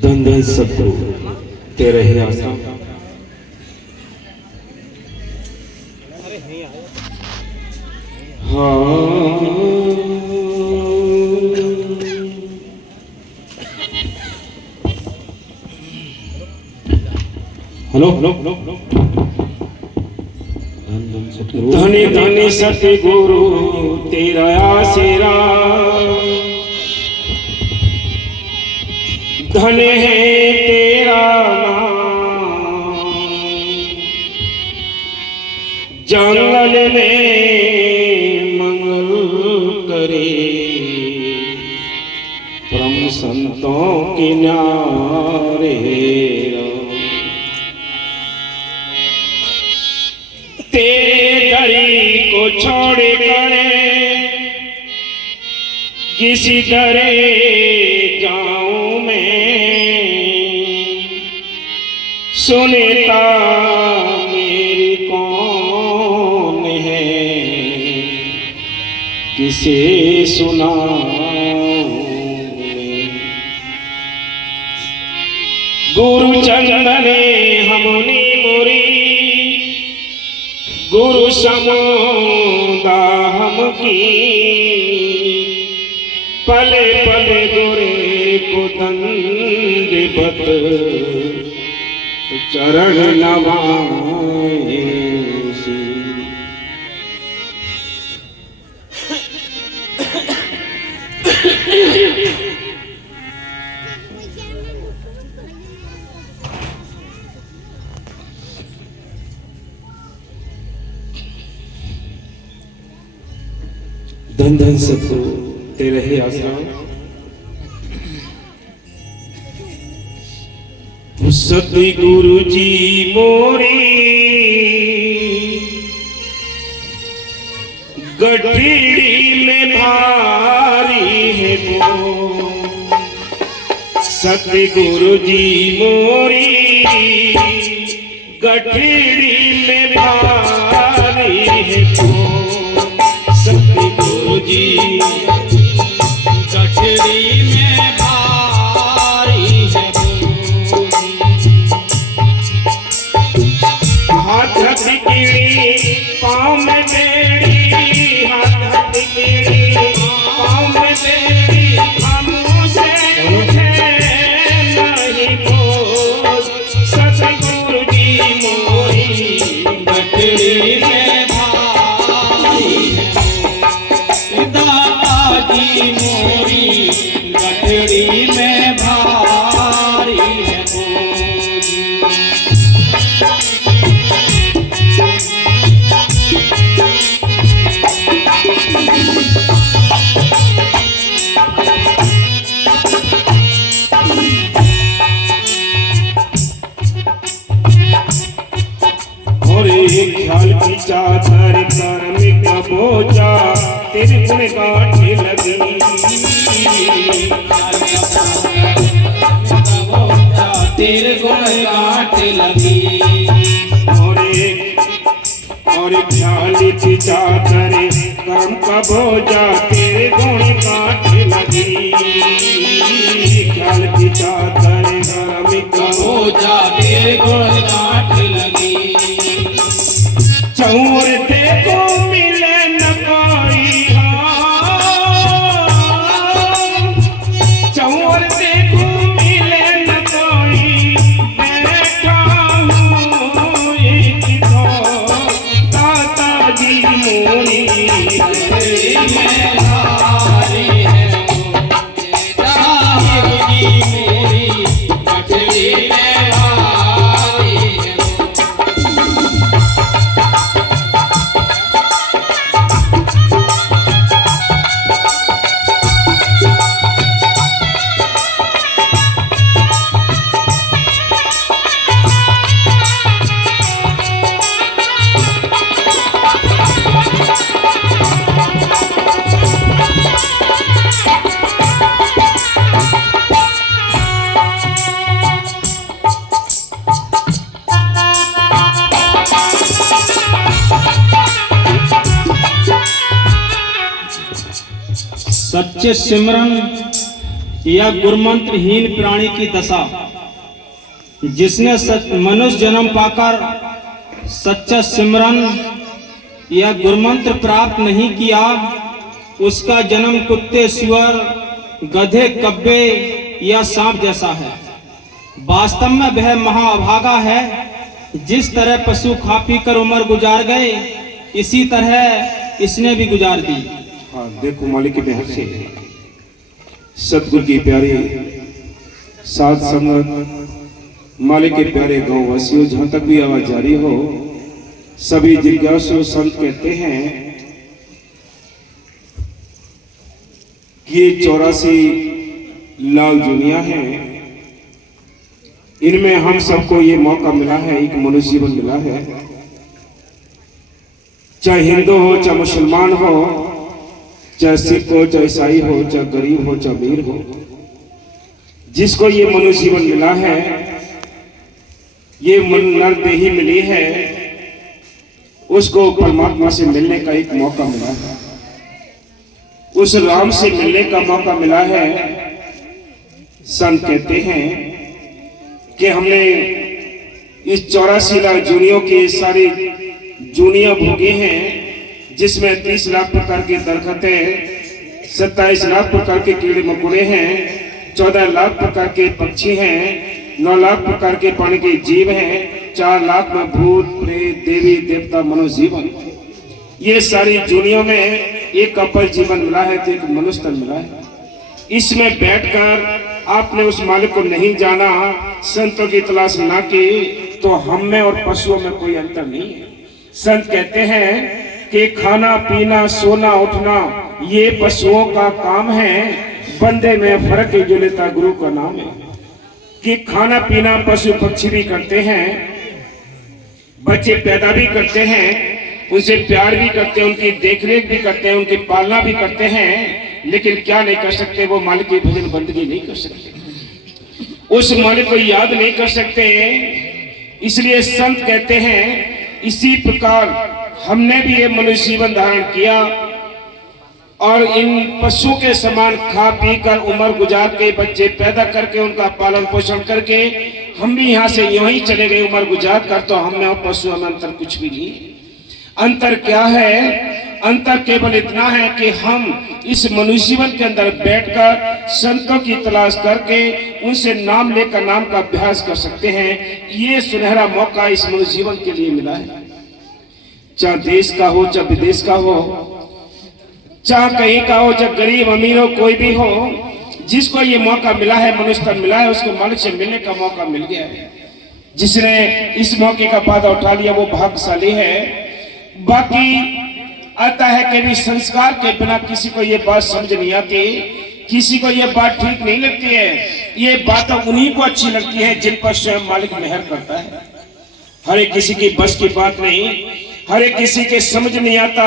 धन धन सतगुरु तेरे ही आश्रम। हेलो धनी धनी सतगुरु तेरा आसेरा, धन है तेरा नाम, जंगल में मंगल करे परम संतों के न्यारे। तेरे दरी को छोड़ कर किसी दरे जाऊं मैं, सुनता मेरी कौन है किसे सुनाऊं मैं। गुरु चंदने हमने मोरी, गुरु समुदा हम की, पले पले गुरे को दंडवत चरण नवाए। धन धन सतगुरु तेरे ही आश्रम। सतगुरु जी मोरी गठड़ी में भारी है वो, सतगुरु जी मोरी गठड़ी में भारी है वो, सतगुरु जी गठड़ी में भारी है वो, हाथ हथकड़ी पाँव में बेड़ी, हाथ हथकड़ी पाँव में बेड़ी, हमसे नहीं बोल, सतगुरु जी मोरी गठड़ी में भारी है दादाजी मोरी गठड़ी में भारी है और एक ख्याल की चादर कर्म का बोझा तेरे गुण गांठे लगी, तेरे गुण गांठे लगी। और एक ख्याल की चादर कर्म का बोझा तेरे गुण गांठे लगी, ख्याल की चादर कर्म का बोझा तेरे गुण गांठे लगी। चौर देखो मिले न कोई, चौर देखो मिले न कोई, बैठा हूँ एक दादाजी मोरी में भारी है दादाजी मोरी गठड़ी में भारी है। सच्चे सिमरन या गुरुमंत्रहीन प्राणी की दशा। जिसने मनुष्य जन्म पाकर सच्चा सिमरन या गुरुमंत्र प्राप्त नहीं किया, उसका जन्म कुत्ते, सुअर, गधे, कब्बे या सांप जैसा है। वास्तव में वह महाअभागा है। जिस तरह पशु खा पी कर उम्र गुजार गए, इसी तरह इसने भी गुजार दी। हाँ, देखो मालिक के मेहर से सतगुरु की प्यारी साध संगत, मालिक के प्यारे गाँव वासियों, जहां तक भी आवाज जारी हो, सभी जिज्ञासु संत कहते हैं कि ये 84 लाख दुनिया है, इनमें हम सबको ये मौका मिला है, एक मनुष्य जीवन मिला है। चाहे हिंदू हो, चाहे मुसलमान हो, चाहे सिख हो, चाहे ईसाई हो, चाहे गरीब हो, चाहे अमीर हो, जिसको ये मनुष्य जीवन मिला है, ये नर देही मिली है, उसको परमात्मा से मिलने का एक मौका मिला है, उस राम से मिलने का मौका मिला है। संत कहते हैं कि हमने इस 84 लाख जूनियों की सारी जूनियां भोगी हैं, जिसमें 30 लाख प्रकार के दरख्तें, 27 लाख प्रकार के कीड़े मकोड़े हैं, 14 लाख प्रकार के पक्षी हैं, 9 लाख प्रकार के पानी के जीव हैं, 4 लाख में भूत, प्रेत, देवी, देवता, मनुष्य जीवन। ये सारी दुनिया में एक अपर जीवन मिला है, तो एक मनुष्य तन मिला है। इसमें बैठकर आपने उस मालिक को नहीं जाना, संतों की तलाश ना की, तो हम में और पशुओं में कोई अंतर नहीं है। संत कहते हैं कि खाना पीना सोना उठना ये पशुओं का काम है, बंदे में फर्क जो लेता गुरु का नाम है। कि खाना पीना पशु पक्षी भी करते हैं, बच्चे पैदा भी करते हैं, उनसे प्यार भी करते हैं, उनकी देखरेख भी करते हैं, उनकी पालना भी करते हैं, लेकिन क्या नहीं कर सकते? वो मालिक की भजन बंदगी नहीं कर सकते, उस मालिक को याद नहीं कर सकते। इसलिए संत कहते हैं इसी प्रकार हमने भी ये मनुष्य जीवन धारण किया और इन पशुओं के समान खा पी कर उम्र गुजार के बच्चे पैदा करके उनका पालन पोषण करके हम भी यहाँ से यूं ही चले गए उम्र गुजार कर। तो हम में और पशुओं में अंतर कुछ भी नहीं। अंतर क्या है? अंतर केवल इतना है कि हम इस मनुष्य जीवन के अंदर बैठकर संतों की तलाश करके उनसे नाम लेकर नाम का अभ्यास कर सकते हैं। ये सुनहरा मौका इस मनुष्य जीवन के लिए मिला है, चाहे देश का हो, चाहे विदेश का हो, चाहे कहीं का हो, चाहे गरीब अमीर हो, कोई भी हो, जिसको ये मौका मिला है, मनुष्य तन मिला है, उसको मालिक से मिलने का मौका मिल गया है। जिसने इस मौके का फायदा उठा लिया वो भाग्यशाली है। बाकी आता है कि भी संस्कार के बिना किसी को ये बात समझ नहीं आती, किसी को ये बात ठीक नहीं लगती है। ये बात उन्हीं को अच्छी लगती है जिन पर स्वयं मालिक मेहर करता है। हर एक किसी की बस की बात नहीं, हर एक किसी के समझ नहीं आता।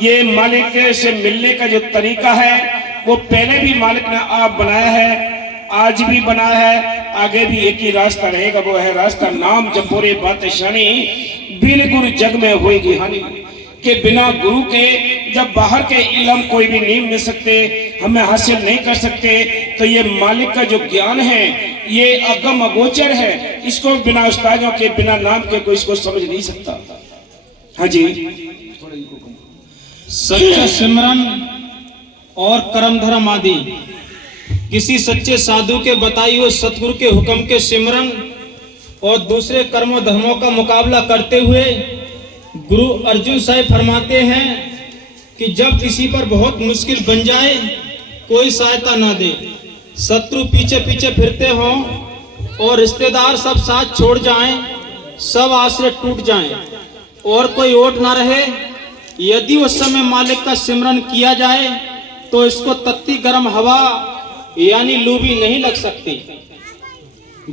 ये मालिक से मिलने का जो तरीका है वो पहले भी मालिक ने आप बनाया है, आज भी बनाया है, आगे भी एक ही रास्ता रहेगा, वो है रास्ता नाम जपोरे बात शानी, बिन गुरु जग में होएगी हानि। के बिना गुरु के जब बाहर के इल्म कोई भी नहीं मिल सकते, हमें हासिल नहीं कर सकते, तो ये मालिक का जो ज्ञान है ये अगम अगोचर है। इसको बिना उस्तादों के बिना नाम के कोई इसको समझ नहीं सकता। हाँ जी, सच्चा सिमरन और कर्म धर्म आदि किसी सच्चे साधु के बताई हुए सतगुरु के हुक्म के सिमरन और दूसरे कर्मों धर्मों का मुकाबला करते हुए गुरु अर्जुन साहब फरमाते हैं कि जब किसी पर बहुत मुश्किल बन जाए कोई सहायता ना दे, शत्रु पीछे पीछे फिरते हों और रिश्तेदार सब साथ छोड़ जाएं, सब आश्रय टूट जाएं और कोई ओट ना रहे, यदि उस समय मालिक का सिमरन किया जाए तो इसको तत्ती गर्म हवा यानी लू भी नहीं लग सकती।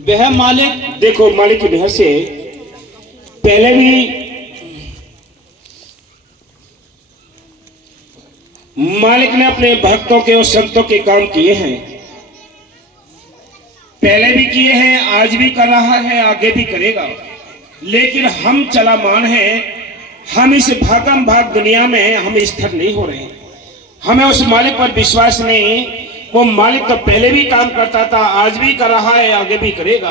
वह मालिक, देखो मालिक की मेहर से पहले भी मालिक ने अपने भक्तों के और संतों के काम किए हैं, पहले भी किए हैं, आज भी कर रहा है, आगे भी करेगा। लेकिन हम चलामान हैं, हम इस भागम भाग दुनिया में हम स्थिर नहीं हो रहे हैं। हमें उस मालिक पर विश्वास नहीं, वो मालिक तो पहले भी काम करता था, आज भी कर रहा है, आगे भी करेगा।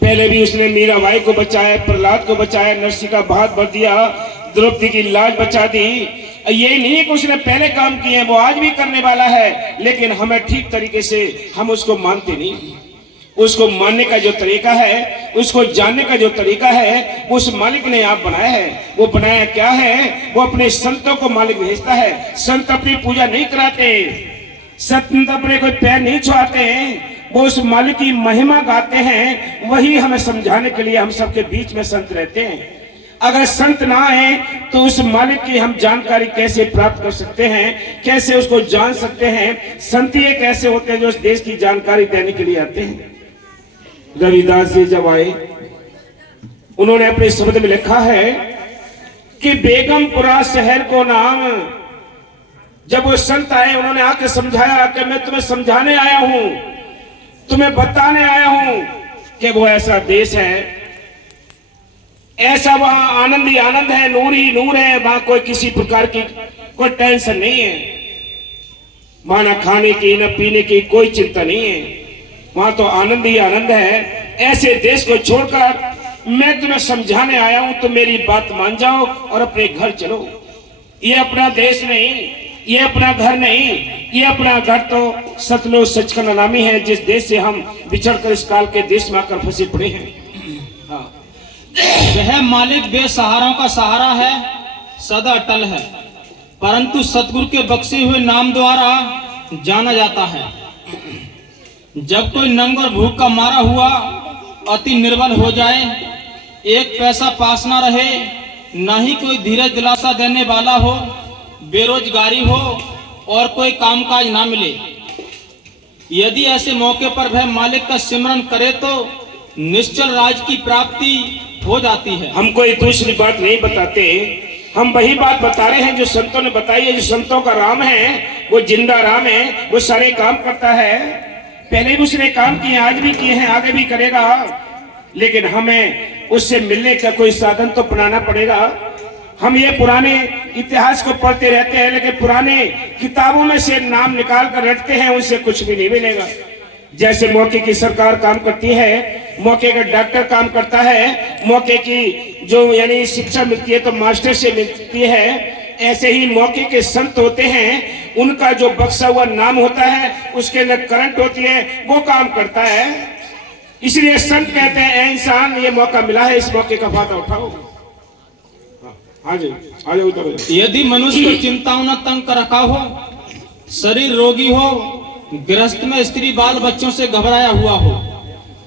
पहले भी उसने मीराबाई को बचाया, प्रहलाद को बचाया, नरसिंह का भात भर दिया, द्रौपदी की लाज बचा दी। ये नहीं है कि उसने पहले काम किए हैं, वो आज भी करने वाला है, लेकिन हमें ठीक तरीके से हम उसको मानते नहीं। उसको मानने का जो तरीका है, उसको जानने का जो तरीका है, उस मालिक ने आप बनाया है। वो बनाया क्या है? वो अपने संतों को मालिक भेजता है। संत अपनी पूजा नहीं कराते, संत अपने कोई पैर नहीं छुआते, वो उस मालिक की महिमा गाते हैं। वही हमें समझाने के लिए हम सबके बीच में संत रहते हैं। अगर संत ना आए तो उस मालिक की हम जानकारी कैसे प्राप्त कर सकते हैं, कैसे उसको जान सकते हैं? संत ये कैसे होते हैं जो इस देश की जानकारी देने के लिए आते हैं। रविदास जी जब आए, उन्होंने अपने शब्द में लिखा है कि बेगमपुरा शहर को नाम, जब वो संत आए उन्होंने आके समझाया कि मैं तुम्हें समझाने आया हूं, तुम्हें बताने आया हूं कि वो ऐसा देश है, ऐसा वहां आनंद ही आनंद है, नूर ही नूर है, वहां कोई किसी प्रकार की कोई टेंशन नहीं है, वहां न खाने की न पीने की कोई चिंता नहीं है, वहां तो आनंद ही आनंद है। ऐसे देश को छोड़कर मैं तुम्हें समझाने आया हूं, तो मेरी बात मान जाओ और अपने घर चलो। ये अपना देश नहीं, ये अपना घर नहीं, ये अपना घर तो सतलुज सचखंड नामी है, जिस देश से हम बिछड़कर इस काल के देश में आकर फंसे पड़े हैं। हाँ। वह मालिक बेसहारों का सहारा है, सदा अटल है, परंतु सतगुरु के बख्शे हुए नाम द्वारा जाना जाता है। जब कोई नंग और भूख का मारा हुआ अति निर्बल हो जाए, एक पैसा पास ना रहे, ना ही कोई धीरज दिलासा देने वाला हो, बेरोजगारी हो और कोई कामकाज ना मिले, यदि ऐसे मौके पर वह मालिक का सिमरन करे तो निश्चल राज की प्राप्ति हो जाती है। हम कोई दूसरी बात नहीं बताते, हम वही बात बता रहे हैं जो संतों ने बताई है। जो संतों का राम है वो जिंदा राम है, वो सारे काम करता है। पहले भी उसने काम किए, आज भी किए हैं, आगे भी करेगा, लेकिन हमें उससे मिलने का कोई साधन तो अपनाना पड़ेगा। हम ये पुराने इतिहास को पढ़ते रहते हैं, लेकिन पुराने किताबों में से नाम निकाल कर रटते हैं, उनसे कुछ भी नहीं मिलेगा। जैसे मौके की सरकार काम करती है, मौके का डॉक्टर काम करता है, मौके की जो यानी शिक्षा मिलती है तो मास्टर से मिलती है, ऐसे ही मौके के संत होते हैं, उनका जो बख्शा हुआ नाम होता है उसके अंदर करंट होती है, वो काम करता है। इसलिए संत कहते हैं ए इंसान, ये मौका मिला है, इस मौके का फायदा उठाओ। आ जाओ उधर। यदि मनुष्य को चिंताओं न तंग कर रखा हो, शरीर रोगी हो, गृहस्थ में स्त्री बाल बच्चों से घबराया हुआ हो,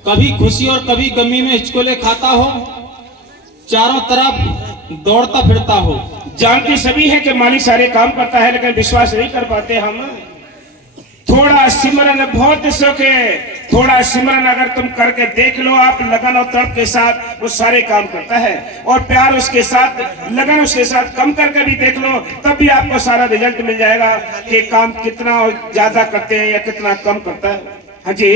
कभी खुशी और कभी गमी में हिचकोले खाता हो, चारों तरफ दौड़ता फिरता हो। जानती सभी है कि मालिक सारे काम करता है, लेकिन विश्वास नहीं कर पाते हम। थोड़ा सिमरन बहुत सुख है, थोड़ा सिमरन अगर तुम करके देख लो, आप लगन और तड़प के साथ, वो सारे काम करता है। और प्यार उसके साथ, लगन उसके साथ कम करके भी देख लो, तब भी आपको सारा रिजल्ट मिल जाएगा कि काम कितना ज्यादा करते हैं या कितना कम करता है। हाँ जी।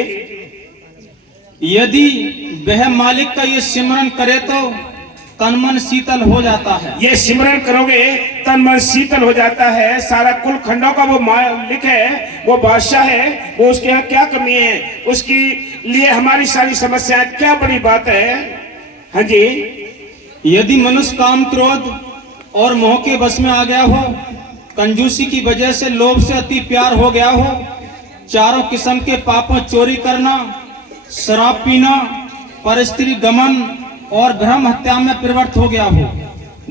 यदि वह मालिक का ये सिमरन करे तो तन मन शीतल हो जाता है। ये सिमरन करोगे तन मन शीतल हो जाता है। सारा कुल खंडों का वो मालिक है, वो बादशाह है, वो उसके यहाँ क्या कमी है, उसकी लिए हमारी सारी समस्याएं क्या बड़ी बात है। हाँ जी। यदि मनुष्य काम क्रोध और मोह के बस में आ गया हो, कंजूसी की वजह से लोभ से अति प्यार हो गया हो, चारों किस्म के पापों, चोरी करना, शराब पीना, परस्त्री गमन और भ्रम हत्या में प्रवृत्त हो गया हो,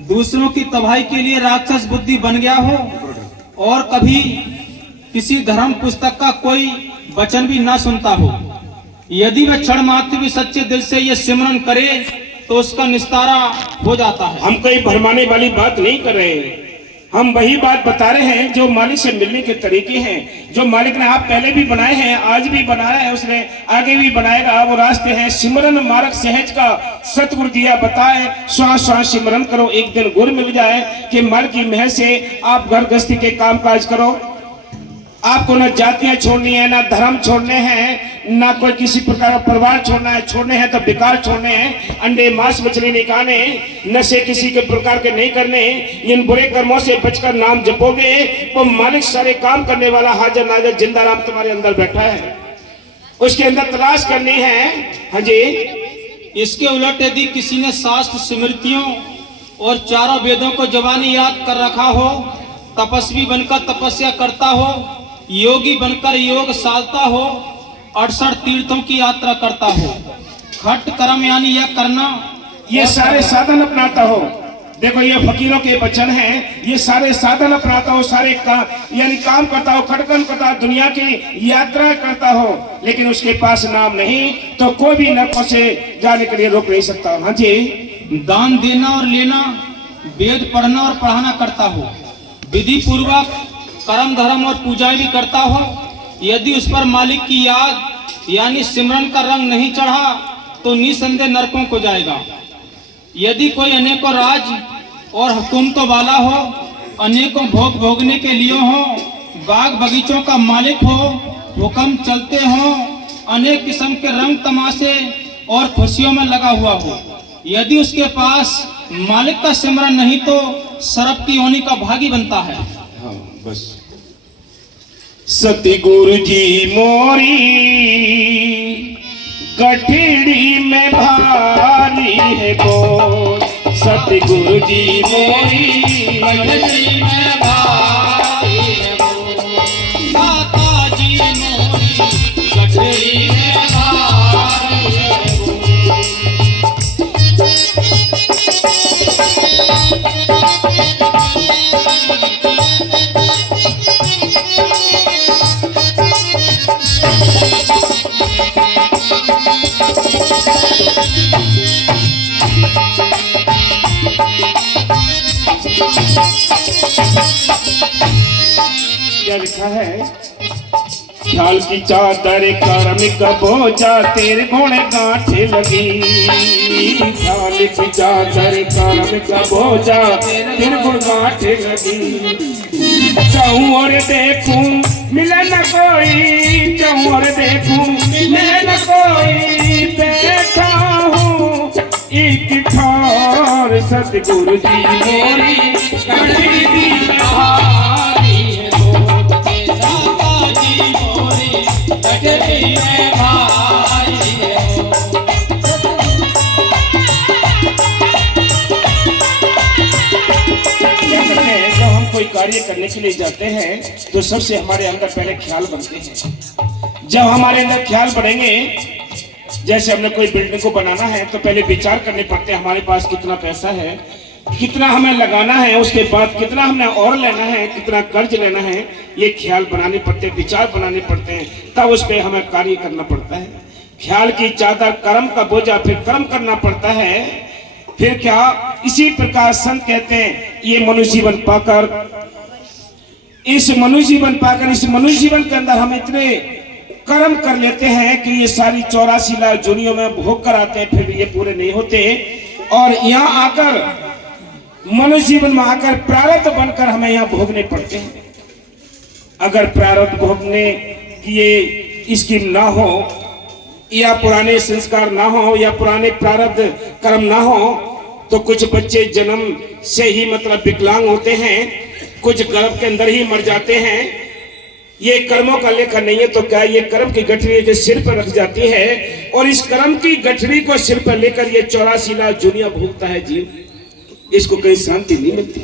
दूसरों की तबाही के लिए राक्षस बुद्धि बन गया हो और कभी किसी धर्म पुस्तक का कोई वचन भी ना सुनता हो, यदि वह क्षण मात्र भी सच्चे दिल से ये सिमरन करे तो उसका निस्तारा हो जाता है। हम कोई भरमाने वाली बात नहीं कर रहे, हम वही बात बता रहे हैं जो मालिक से मिलने के तरीके हैं, जो मालिक ने आप पहले भी बनाए हैं, आज भी बनाया है, उसने आगे भी बनाएगा। वो रास्ते हैं सिमरन मार्ग सहज का, सतगुरु दिया बताए, श्वास श्वास सिमरन करो, एक दिन गुर मिल जाए कि मर की महल से आप घर गृहस्थी के काम काज करो। आपको न जातियां छोड़नी है, ना धर्म छोड़ने हैं, ना कोई किसी प्रकार का परिवार छोड़ना है, छोड़ने हैं तो बेकार छोड़ने हैं, अंडे मांस मछली नहीं खाने, नशे किसी के प्रकार के नहीं करने, इन बुरे कर्मों से बचकर नाम जपोगे वो मालिक सारे काम करने वाला हाजिर नाजिर जिंदा राम तुम्हारे अंदर बैठा है, उसके अंदर तलाश करनी है। हाँ जी। इसके उलट यदि किसी ने शास्त्र स्मृतियों और चारों वेदों को जबानी याद कर रखा हो, तपस्वी बनकर तपस्या करता हो, योगी बनकर योग साधता हो, 68 तीर्थों की यात्रा करता हो, खट कर्म यानी यह करना, ये सारे साधन अपनाता हो, देखो ये फकीरों के वचन हैं, ये सारे साधन अपनाता हो, सारे यानी काम करता हो, खटकन करता हो, दुनिया की यात्रा करता हो, लेकिन उसके पास नाम नहीं तो कोई भी नरकों से जाने के लिए रोक नहीं सकता। हाँ जी। दान देना और लेना, वेद पढ़ना और पढ़ाना करता हो, विधि पूर्वक कर्म धर्म और पूजा भी करता हो, यदि उस पर मालिक की याद यानी सिमरन का रंग नहीं चढ़ा तो निसंदेह नरकों को जाएगा। यदि कोई अनेकों राज और हुकूमतों वाला हो, अनेकों भोग भोगने के लिए हो, बाग बगीचों का मालिक हो, हुक्म चलते हो, अनेक किस्म के रंग तमाशे और खुशियों में लगा हुआ हो, यदि उसके पास मालिक का सिमरन नहीं तो सरप की योनि का भागी बनता है। हाँ बस। सतगुरु जी मोरी गठड़ी में भारी है बोल, सतगुरु जी मोरी गठड़ी में भारी है माता जी मोरी गठड़ी में भारी है। क्या लिखा है? ख्याल की चादर कर्म का बोझा तेरे घोड़े गांठे लगी, ख्याल की चादर कर्म का बोझा तेरे घोड़े गांठे लगी, चाहूं और देखूं मिले न कोई, चाहूं और देखूं मिले न कोई, बैठा हूँ एक ठार सतगुरु जी मोरी गठड़ी में भारी है बोल, माता जी मोरी गठड़ी में भारी है। जब हम कोई कार्य करने के लिए जाते हैं तो सबसे हमारे अंदर पहले ख्याल बनते हैं। जब हमारे अंदर ख्याल बढ़ेंगे, जैसे हमने कोई बिल्डिंग को बनाना है तो पहले विचार करने पड़ते हैं हमारे पास कितना पैसा है, कितना हमें लगाना है, उसके बाद कितना हमने और लेना है, कितना कर्ज लेना है, ये ख्याल बनाने पड़ते हैं, विचार बनाने पड़ते हैं, तब उस पर हमें कार्य करना पड़ता है। ख्याल की चादर कर्म का बोझा, फिर कर्म करना पड़ता है। फिर क्या, इसी प्रकार संत कहते हैं ये मनुष्य जीवन पाकर, इस मनुष्य जीवन पाकर, इस मनुष्य जीवन के अंदर हम इतने कर्म कर लेते हैं कि ये सारी 84 लाख जोनियों में भोग कर आते हैं, फिर भी ये पूरे नहीं होते, और यहाँ आकर मनुष्य जीवन में आकर प्रारब्ध बनकर हमें यहाँ भोगने पड़ते हैं। अगर प्रारब्ध भोगने की ये स्कीम ना हो, या पुराने संस्कार ना हो, या पुराने प्रारब्ध कर्म ना हो, तो कुछ बच्चे जन्म से ही मतलब विकलांग होते हैं, कुछ गर्भ के अंदर ही मर जाते हैं। ये कर्मों का लेखा नहीं है तो क्या, ये कर्म की गठरी के सिर पर रख जाती है, और इस कर्म की गठरी को सिर पर लेकर ये 84 लाख दुनिया भोगता है जीव, इसको कहीं शांति नहीं मिलती।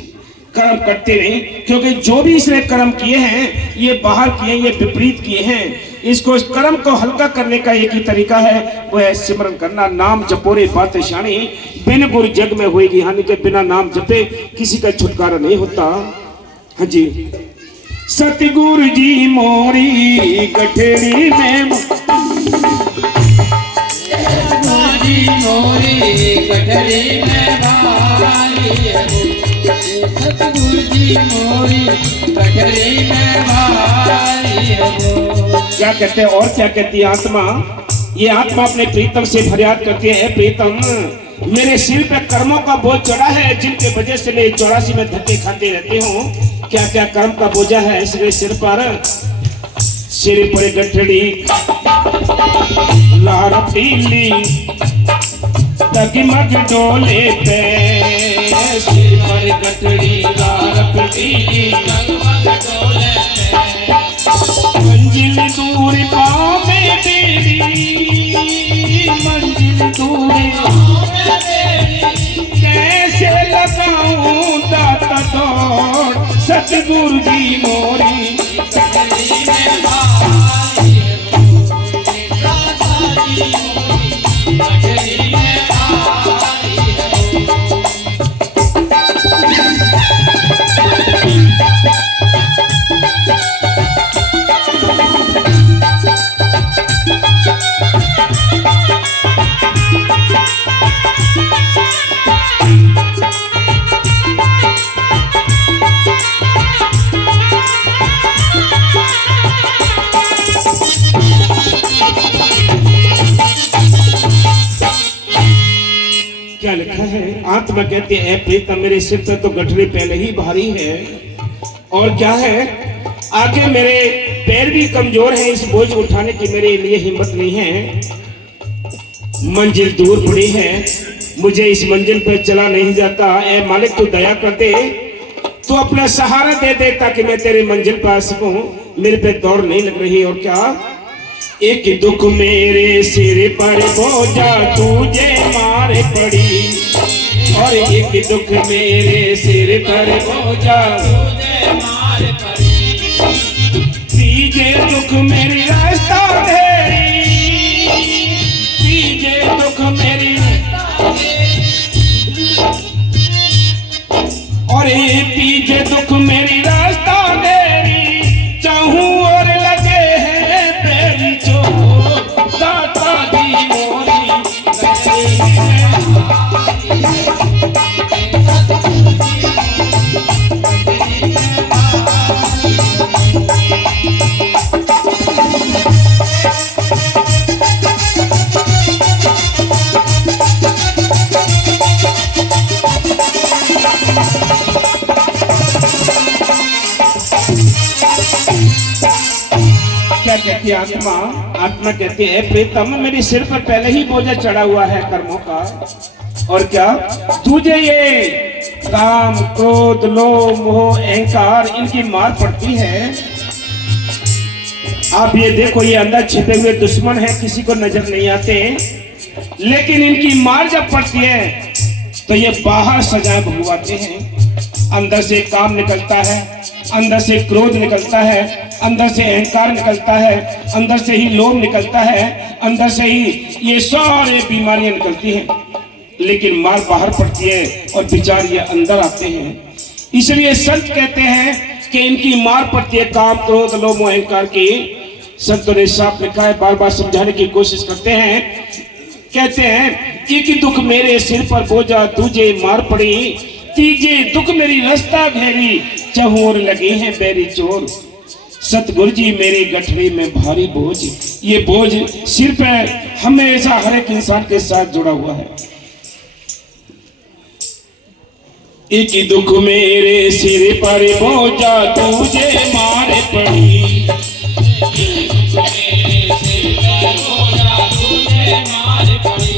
कर्म करते नहीं, क्योंकि जो भी इसने कर्म किए हैं ये बाहर किए, ये विपरीत किए हैं। इसको इस कर्म को हल्का करने का एक ही तरीका है, वो है सिमरन करना। नाम जपोरे बात शानी, बिन गुरु जग में होएगी हानि, के बिना नाम जपे किसी का छुटकारा नहीं होता। हाँ जी। सतगुरु जी मोरी गठड़ी में, जी मोरी गठड़ी में भारी है, सतगुरु जी मोरी गठड़ी में भारी है। क्या कहते हैं और क्या कहती है आत्मा? ये आत्मा अपने प्रीतम से फरियाद करती है, प्रीतम मेरे सिर पे कर्मों का बोझ चढ़ा है, जिनके वजह से मैं 84 में धक्के खाते रहती हूँ। क्या क्या कर्म का बोझा है इसके सिर पर? सिर पर गठड़ी लार पीली डगमग डोले पे, सिर पर गठड़ी लार पीली डगमग डोले पे, मंजिल दूर पाँव में तेरी, मंजिल दूर कैसे लगाऊं दाता दौड़ सतगुरु जी मोरी, गठड़ी में भारी दाता जी मोरी, गठड़ी में भारी क्या लिखा है? आत्मा कहती है प्रीतम मेरे सिर पर तो गठरी पहले ही भारी है, और क्या है आगे मेरे पैर भी कमजोर हैं, इस बोझ उठाने की मेरे लिए हिम्मत नहीं है, मंजिल दूर पड़ी है, मुझे इस मंजिल पर चला नहीं जाता, ऐ मालिक तू दया कर दे, तू अपना सहारा दे दे ताकि मैं तेरे मंजिल पर आ सकूं, मेरे पे दौड़ नहीं लग रही। और क्या एक दुख मेरे सिर पर बोझा तुझे मारे पड़ी, और एक दुख मेरे सिर पर बोझा तुझे मार पड़ी, तीजे दुख मेरी रास्ता तेरी, तीजे दुख मेरी, और ये तीजे दुख मेरी रास्ता तेरी, चाहूं और लगे हैं तेरी चोट दाता दी मोरी, क्या कहती है आत्मा? आत्मा कहती है प्रीतम मेरे सिर पर पहले ही बोझा चढ़ा हुआ है कर्मों का, और क्या तुझे ये काम क्रोध लोभ मोह अहंकार इनकी मार पड़ती है। आप ये देखो ये अंदर छिपे हुए दुश्मन है, किसी को नजर नहीं आते, लेकिन इनकी मार जब पड़ती है तो ये बाहर सजा भुगवाते हैं, अंदर से काम निकलता है, अंदर से क्रोध निकलता है, अंदर से अहंकार निकलता है, अंदर से ही लोभ निकलता है, अंदर से ही ये सारे बीमारियां निकलती हैं, लेकिन मार बाहर पड़ती है और विचार ये अंदर आते हैं। इसलिए संत कहते हैं कि इनकी मार पड़ती है काम क्रोध लोभ अहंकार की। संतों ने साफ लिखा है, बार बार समझाने की कोशिश करते हैं, कहते हैं एक ही दुख मेरे सिर पर बोझा तुझे मार पड़ी, तीजे दुख मेरी रास्ता घेरी, चहोर लगे हैं बैरी चोर, सतगुरु जी मेरी गठरी में भारी बोझ। ये बोझ सिर पर हमेशा हर एक इंसान के साथ जुड़ा हुआ है। एक ही दुख मेरे सिर पर बोझा तुझे मारे पड़ी, मेरे सिर पर बोझा तुझे मार पड़ी,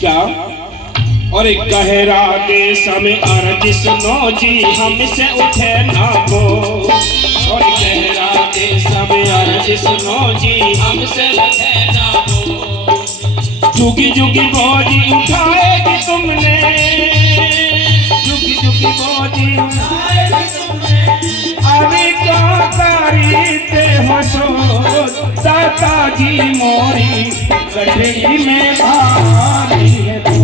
क्या और एक गहरा देश में अर्ज सुनो जी हमसे उठे ना को, और एक गहरा देश में अर्ज सुनो जी हमसे लगे ना हो, जुगी जुगी बोझी उठाएगी तुमने, जुगी जुगी बोझी आएगी तुमने, अरे क्या करीते हंसो दाता जी मोरी, गठरी में भारी है।